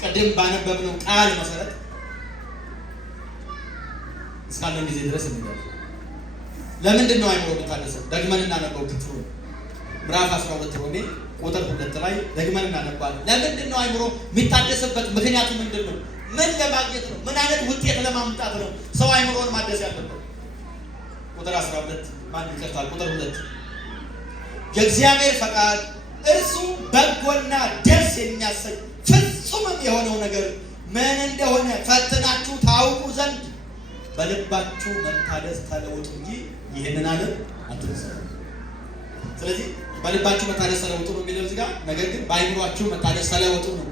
ቀደም ባነበብነው ቃል መሰረት እስካለን ጊዜ ድረስ እንገባለን። ለምንድን ነው አይምሮ የሚታደሰው? ደግመን እናነበው ክፍሉ ምዕራፍ 12 ሮሜ ቁጥር 2 ላይ ደግመን እናነባለን። ለምንድን ነው አይምሮ የሚታደስበት? ምክንያቱ ምንድን ነው? ምን ለማግኘት ነው? ምን አይነት ውጤት ለማምጣት ነው ሰው አይምሮን ማደስ ያለበት? ቁጥር 12 ማን ይከታል? ቁጥር 2 የእግዚአብሔር ፈቃድ እርሱ በጎና ደስ የሚያሰኝ ፍጹምም የሆነው ነገር ምን እንደሆነ ፈትናችሁ ታውቁ ዘንድ በልባችሁ መታደስ ተለውጡ እንጂ ይህንን ዓለም አትምሰሉ። ስለዚህ በልባችሁ መታደስ ተለውጡ ነው የሚለው እዚህ ጋር። ነገር ግን በአይምሯችሁ መታደስ ተለውጡ ነው።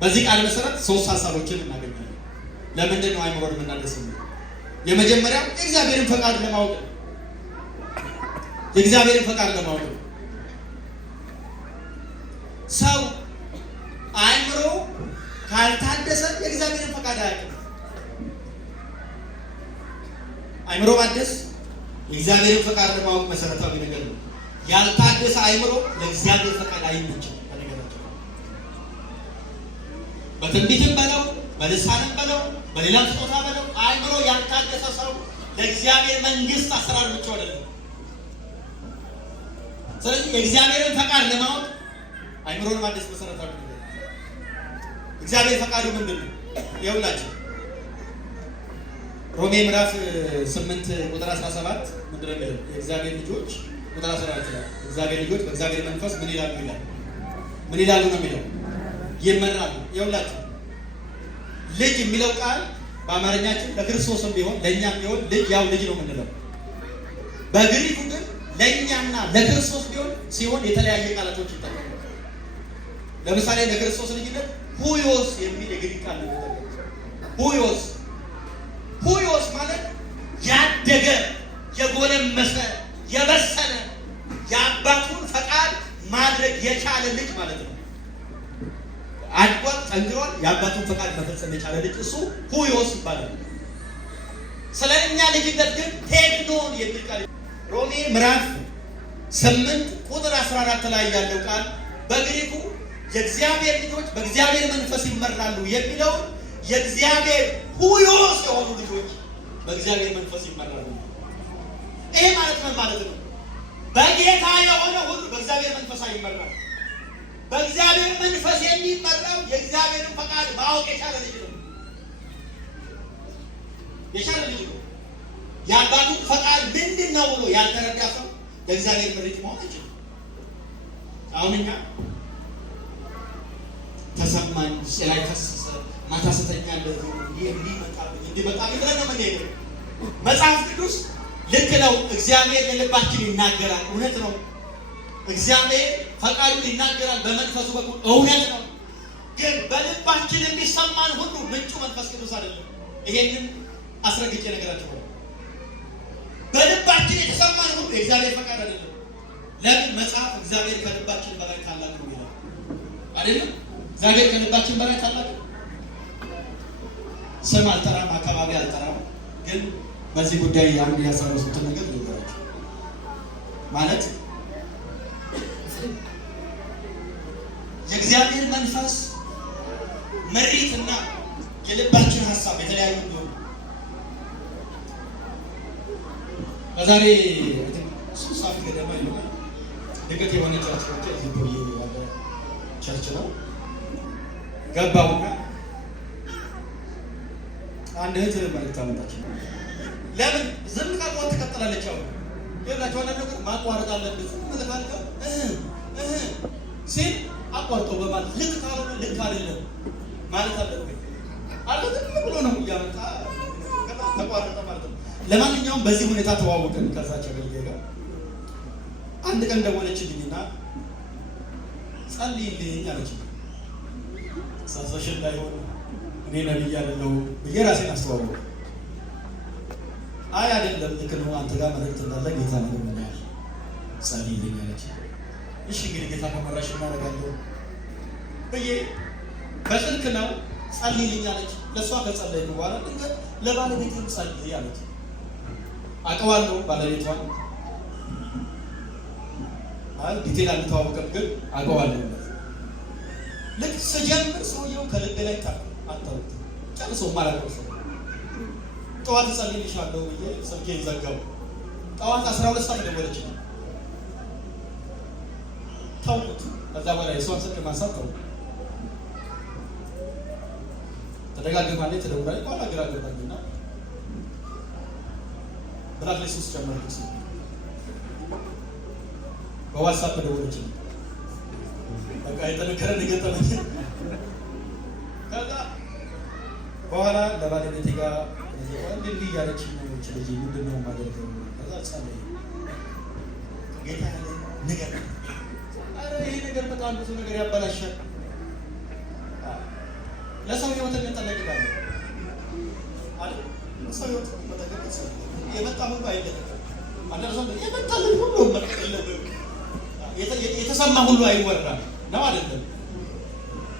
በዚህ ቃል መሰረት 3 ሀሳቦችን እናገኛለን። ለምንድን ነው አይምሮን የምናደሰው? የመጀመሪያው የእግዚአብሔርን ፈቃድ ለማወቅ ነው። የእግዚአብሔርን ፈቃድ ለማወቅ ነው። ሰው አይምሮ ካልታደሰ የእግዚአብሔርን ፈቃድ አያውቅም። አይምሮ ማደስ የእግዚአብሔርን ፈቃድ ለማወቅ መሰረታዊ ነገር ነው። ያልታደሰ አይምሮ ለእግዚአብሔር ፈቃድ አይመችም። በነገራችን በትንቢትም በለው በልሳንም በለው በሌላም ስጦታ በለው አይምሮ ያልታደሰ ሰው ለእግዚአብሔር መንግስት አሰራር ብቻ አይደለም። ስለዚህ የእግዚአብሔርን ፈቃድ ለማወቅ አይምሮን ማደስ መሰረታዊ ነገር። እግዚአብሔር ፈቃዱ ምንድን ነው? ይኸውላችሁ ሮሜ ምዕራፍ 8 ቁጥር 17 ምንድን ነው የሚለው? የእግዚአብሔር ልጆች ቁጥር 14 ላይ እግዚአብሔር ልጆች በእግዚአብሔር መንፈስ ምን ይላሉ ይላል። ምን ይላሉ ነው የሚለው? ይመራሉ። ይኸውላችሁ ልጅ የሚለው ቃል በአማርኛችን ለክርስቶስም ቢሆን ለእኛም ቢሆን ልጅ ያው ልጅ ነው የምንለው። በግሪኩ ግን ለእኛና ለክርስቶስ ቢሆን ሲሆን የተለያየ ቃላቶች ይጠቀማሉ። ለምሳሌ ለክርስቶስ ልጅነት ሁዮስ የሚል የግሪክ ቃል ነው። ሁዮስ ማለት ያደገ፣ የጎለመሰ፣ የበሰለ የአባቱን ፈቃድ ማድረግ የቻለ ልጅ ማለት ነው። አድጓል፣ ጠንክሯል፣ የአባቱን ፈቃድ መፈጸም የቻለ ልጅ እሱ ሁዮስ ይባላል። ስለ እኛ ልጅነት ግን ቴክኖን የሚል ቃል ሮሜ ምዕራፍ 8 ቁጥር 14 ላይ ያለው ቃል በግሪኩ የእግዚአብሔር ልጆች በእግዚአብሔር መንፈስ ይመራሉ የሚለው የእግዚአብሔር ሁዮስ የሆኑ ልጆች በእግዚአብሔር መንፈስ ይመራሉ። ይሄ ማለት ምን ማለት ነው? በጌታ የሆነ ሁሉ በእግዚአብሔር መንፈስ አይመራም። በእግዚአብሔር መንፈስ የሚመራው የእግዚአብሔርን ፈቃድ ማወቅ የቻለ ልጅ ነው። የአባቱን ፈቃድ ምንድን ነው ብሎ ያልተረዳ ሰው ለእግዚአብሔር ምሪት ማወቅ አይችልም። አሁን እኛ ተሰማኝ ላይ ፈሰሰ ማታ ስተኛ እንዲመጣ ብለን ነው የምንሄደው። መጽሐፍ ቅዱስ ልክ ነው። እግዚአብሔር ለልባችን ይናገራል፣ እውነት ነው። እግዚአብሔር ፈቃዱን ይናገራል በመንፈሱ በኩል እውነት ነው። ግን በልባችን የሚሰማን ሁሉ ምንጩ መንፈስ ቅዱስ አይደለም። ይሄንን አስረግጬ ነገራችሁ። በልባችን የተሰማን ሁሉ የእግዚአብሔር ፈቃድ አይደለም። ለምን? መጽሐፍ እግዚአብሔር ከልባችን በላይ ታላቅ ነው ይላል አይደለም? እግዚአብሔር ከልባችን በላይ ታላቅ ነው። ስም አልጠራም፣ አካባቢ አልጠራም። ግን በዚህ ጉዳይ አንድ ያሳረሱትን ነገር ልንገራችሁ። ማለት የእግዚአብሔር መንፈስ መሪትና የልባችን ሀሳብ የተለያዩ ነው። በዛሬ 3 ሰዓት ገደማ ይሆናል ድንገት የሆነ ቸርች ነው ገባሁና አንድ እህት መልዕክት አመጣች። ለምን ዝም ካልሆነ ትቀጥላለች? አሁን ይኸውላችሁ አንድ ነገር ማቋረጥ አለብን። ዝም ካልከው ሲል አቋርጠው በማለት ልክ ካልሆነ ልክ አይደለም ማለት አለብን። አልተም ብሎ ነው እያመጣ ተቋረጠ ማለት ነው። ለማንኛውም በዚህ ሁኔታ ተዋወቅን። ከዛቸው ጋር አንድ ቀን ደወለችልኝና ጸልይልኝ አለችኝ። ሳሳሽ እንዳይሆን እኔ ነብይ አይደለሁም ብዬ ራሴን አስተዋወቅኩ። አይ አይደለም ልክ ነው፣ አንተ ጋር መልእክት እንዳለ ጌታ ነግሮኛል፣ ጸልይልኝ አለችኝ። እሺ እንግዲህ ጌታ ከመራሽ እናደርጋለሁ ብዬ በስልክ ነው ጸልይልኝ አለች። ለእሷ ከጸለይኩ በኋላ ድንገት ለባለቤቴም ጸልይ አለች። አውቀዋለሁ ባለቤቷን ዲቴል አልተዋወቅም፣ ግን አውቀዋለሁ። ልክ ስጀምር ሰውየው ከልብ ላይ አጣሁት። ጨርሶ ማላውቀው ሰው ጠዋት እጸልይልሻለሁ ብዬ ስልኬን ዘጋው። ጠዋት 12 ሰዓት ደወለችልኝ። ተውኩት። ከዛ በኋላ የሷን ስልክ ማንሳት ተውኩት። ተደጋግማለች፣ ትደውላለች። በኋላ ግራ ገባኝና ብላክ ሊስት ውስጥ ጨመርኩት። በዋትስአፕ ደወለችልኝ። በቃ የተነገረ ነገር ተመኘ። ከዛ በኋላ ለባለቤቴ ጋር እንዲህ እያለች ነው ልጅ ምንድን ነው የማደርገው? ከዛ ጸለይ ጌታ ነገር አረ ይሄ ነገር በጣም ብዙ ነገር ያበላሻል። ለሰው ህይወት እንጠነቀቃለን አይደል? ለሰው ህይወት እንጠነቀቃለን። የመጣ ሁሉ አይደለም አንደርሰን የመጣልን ሁሉ መቀለብ የተሰማ ሁሉ አይወራም ነው አይደለም?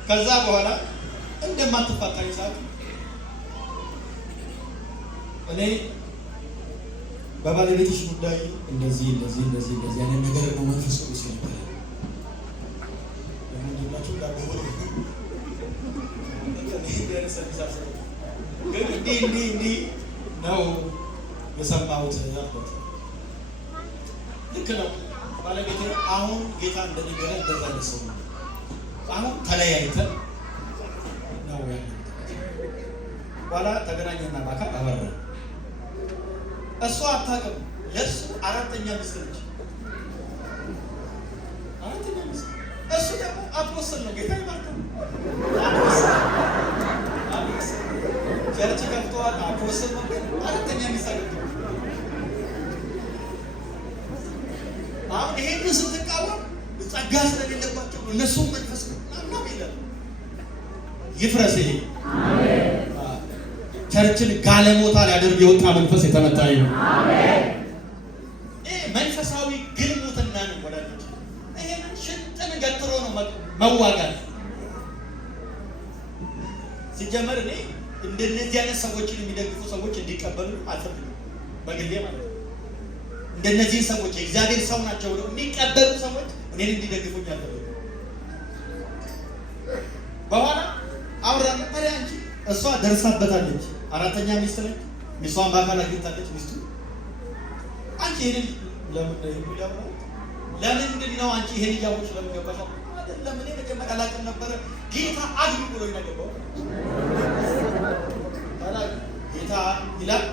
ከዛ በኋላ እንደማትፋታኝ ሰዓት እኔ በባለቤትሽ ጉዳይ እንደዚህ አይነት ነገር ነው መንፈስ ቅዱስ ይባላል። ለምንድናችሁ ዳቦ እንዲህ ነው የሰማሁት አልኩት። ልክ ነው ባለቤቴ አሁን ጌታ እንደነገረ እንደዛ ነው። አሁን ተለያይተን ነው ያለው። በኋላ ተገናኘና በአካል አወራን። እሷ አታውቅም። ለእሱ አራተኛ ሚስት ነች። አራተኛ ሚስት። እሱ ደግሞ አፖስትል ነው። ጌታ ይባርካል። ቸርች ከፍተዋል። አፖስትል ነው። አራተኛ ሚስት አግብተዋል። አሁን ይሄን ስትቃወም ጸጋ ስለሌለባቸው እነሱም መንፈስ ነው ምናምን ይላል። ይፍረስ ይሄ ቸርችን ጋለሞታ ሊያደርግ የወጣ መንፈስ የተመታ ነው። አሜን። መንፈሳዊ ግልሙትና ነው ወዳጆች። ይሄን ሽንጥን ገትሮ ነው መዋጋት። ሲጀመር እኔ እንደነዚህ አይነት ሰዎችን የሚደግፉ ሰዎች እንዲቀበሉ አልፈልግም፣ በግሌ ማለት ነው። እንደነዚህ ሰዎች የእግዚአብሔር ሰው ናቸው ብለው የሚቀበሉ ሰዎች እኔን እንዲደግፉኝ አልፈልግም። በኋላ አውራን ነበር አንቺ እሷ ደርሳበታለች። አራተኛ ሚስት ነች። ሚስቷን በአካል አግኝታለች። ሚስቱ አንቺ ይሄን ለምንድን ነው አንቺ ይሄን እያወቅሽ ለምን ገባሽ? አይደለም እኔ መጀመሪያ አላውቅም ነበረ። ጌታ አግኝ ብሎ ይነገባው ጌታ ይላል።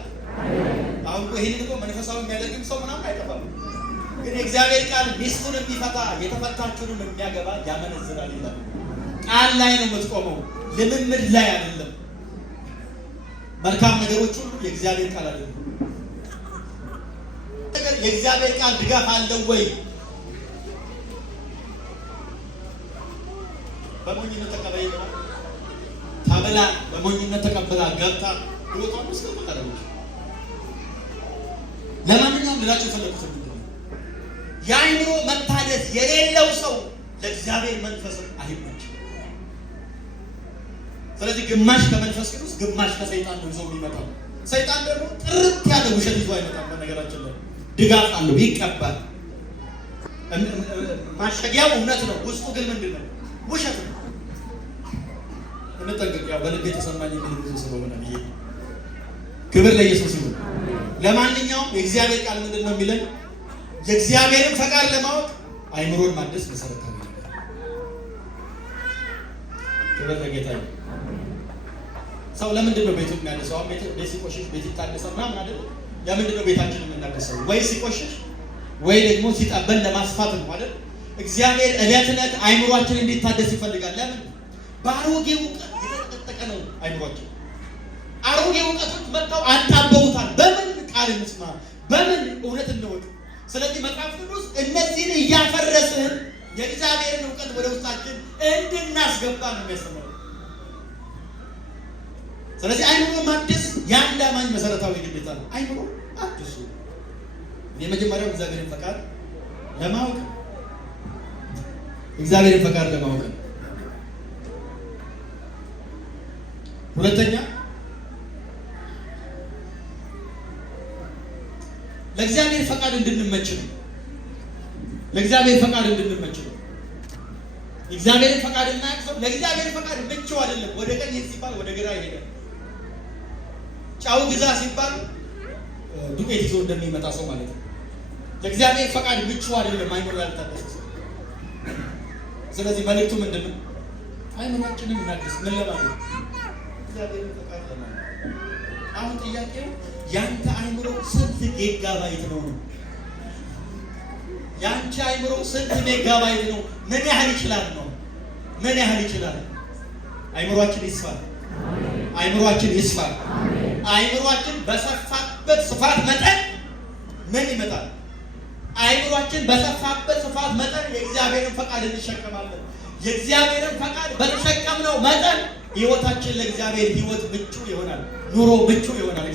አሁን ይሄን እኮ መንፈሳዊ የሚያደርግም ሰው ምናምን አይጠፋም። ግን የእግዚአብሔር ቃል ሚስቱን የሚፈታ የተፈታችሁንም የሚያገባ ያመነዝራል ይላል። ቃል ላይ ነው የምትቆመው፣ ልምምድ ላይ አይደለም። መልካም ነገሮች ሁሉ የእግዚአብሔር ቃል አይደለም። የእግዚአብሔር ቃል ድጋፍ አለው ወይ? በሞኝነት ተቀበለ ታበላ በሞኝነት ተቀበላ ገብታ ህይወቷን ውስጥ ተቀበለች። ለማንኛውም ልላችሁ የፈለኩት ምንድን ነው? የአእምሮ መታደስ የሌለው ሰው ለእግዚአብሔር መንፈስ አይመችም። ስለዚህ ግማሽ ከመንፈስ ቅዱስ ግማሽ ከሰይጣን ነው ይዞ የሚመጣው። ሰይጣን ደግሞ ጥርት ያለ ውሸት ይዞ አይመጣም። በነገራችን ላይ ድጋፍ አለው፣ ይቀባል። ማሸጊያው እውነት ነው፣ ውስጡ ግን ምንድን ነው? ውሸት ነው። እንጠንቀቅ። ያው በልብ የተሰማኝ ብዙ ስለሆነ ይሄ ክብር ለኢየሱስ ይሁን። ለማንኛውም የእግዚአብሔር ቃል ምንድን ነው የሚለን? የእግዚአብሔርን ፈቃድ ለማወቅ አእምሮን ማደስ መሰረታዊ ነው። ክብር ለጌታ ይሁን። ሰው ለምንድን ነው ቤቱ የሚያደሰው? አሁን ቤት ሲቆሽሽ ቤት ይታደሳል ምናምን አይደል? ለምንድን ነው ቤታችን የምናደሰው? ወይ ሲቆሽሽ ወይ ደግሞ ሲጠበን ለማስፋት ነው አይደል? እግዚአብሔር ዕለት ዕለት አእምሯችን እንዲታደስ ይፈልጋል። ለምን? በአሮጌ እውቀት የተጠቀጠቀ ነው አእምሯችን። አሮጌ እውቀቶች መጥተው አጣበውታል። በምን ቃል እንስማ? በምን እውነት እንወቅ? ስለዚህ መጽሐፍ ቅዱስ እነዚህን እያፈረስን የእግዚአብሔርን እውቀት ወደ ውስጣችን እንድናስገባ ነው የሚያስተምረው። ስለዚህ አእምሮ ማደስ የአንድ አማኝ መሰረታዊ ግዴታ ነው። አእምሮ አድሱ። የመጀመሪያው እግዚአብሔርን ፈቃድ ለማወቅ እግዚአብሔርን ፈቃድ ለማወቅ። ሁለተኛ ለእግዚአብሔር ፈቃድ እንድንመች ነው። ለእግዚአብሔር ፈቃድ እንድንመች ነው። እግዚአብሔርን ፈቃድ የማያውቅ ሰው ለእግዚአብሔር ፈቃድ ምቹ አይደለም። ወደ ቀኝ ሲባል ወደ ግራ ይሄዳል። ጫው ግዛ ሲባል ዱቄት ይዞ እንደሚመጣ ሰው ማለት ነው። ለእግዚአብሔር ፈቃድ ምቹ አይደለም አይምሮ ያልታደሰ ሰው። ስለዚህ መልእክቱ ምንድነው? አይምሮአችንን እናድስ። ምን ለማለት? እግዚአብሔርን ፈቃድ ለማለት። አሁን ጥያቄው ያንተ አይምሮ ስንት ጊጋባይት ነው? ያንቺ አይምሮ ስንት ሜጋባይት ነው? ምን ያህል ይችላል ነው? ምን ያህል ይችላል? አይምሮአችን ይስፋል። አይምሮአችን ይስፋል። አይምሮአችን በሰፋበት ስፋት መጠን ምን ይመጣል? አይምሮአችን በሰፋበት ስፋት መጠን የእግዚአብሔርን ፈቃድ እንሸከማለን። የእግዚአብሔርን ፈቃድ በተሸከምነው መጠን ሕይወታችን ለእግዚአብሔር ሕይወት ምቹ ይሆናል። ኑሮ ምቹ ይሆናል።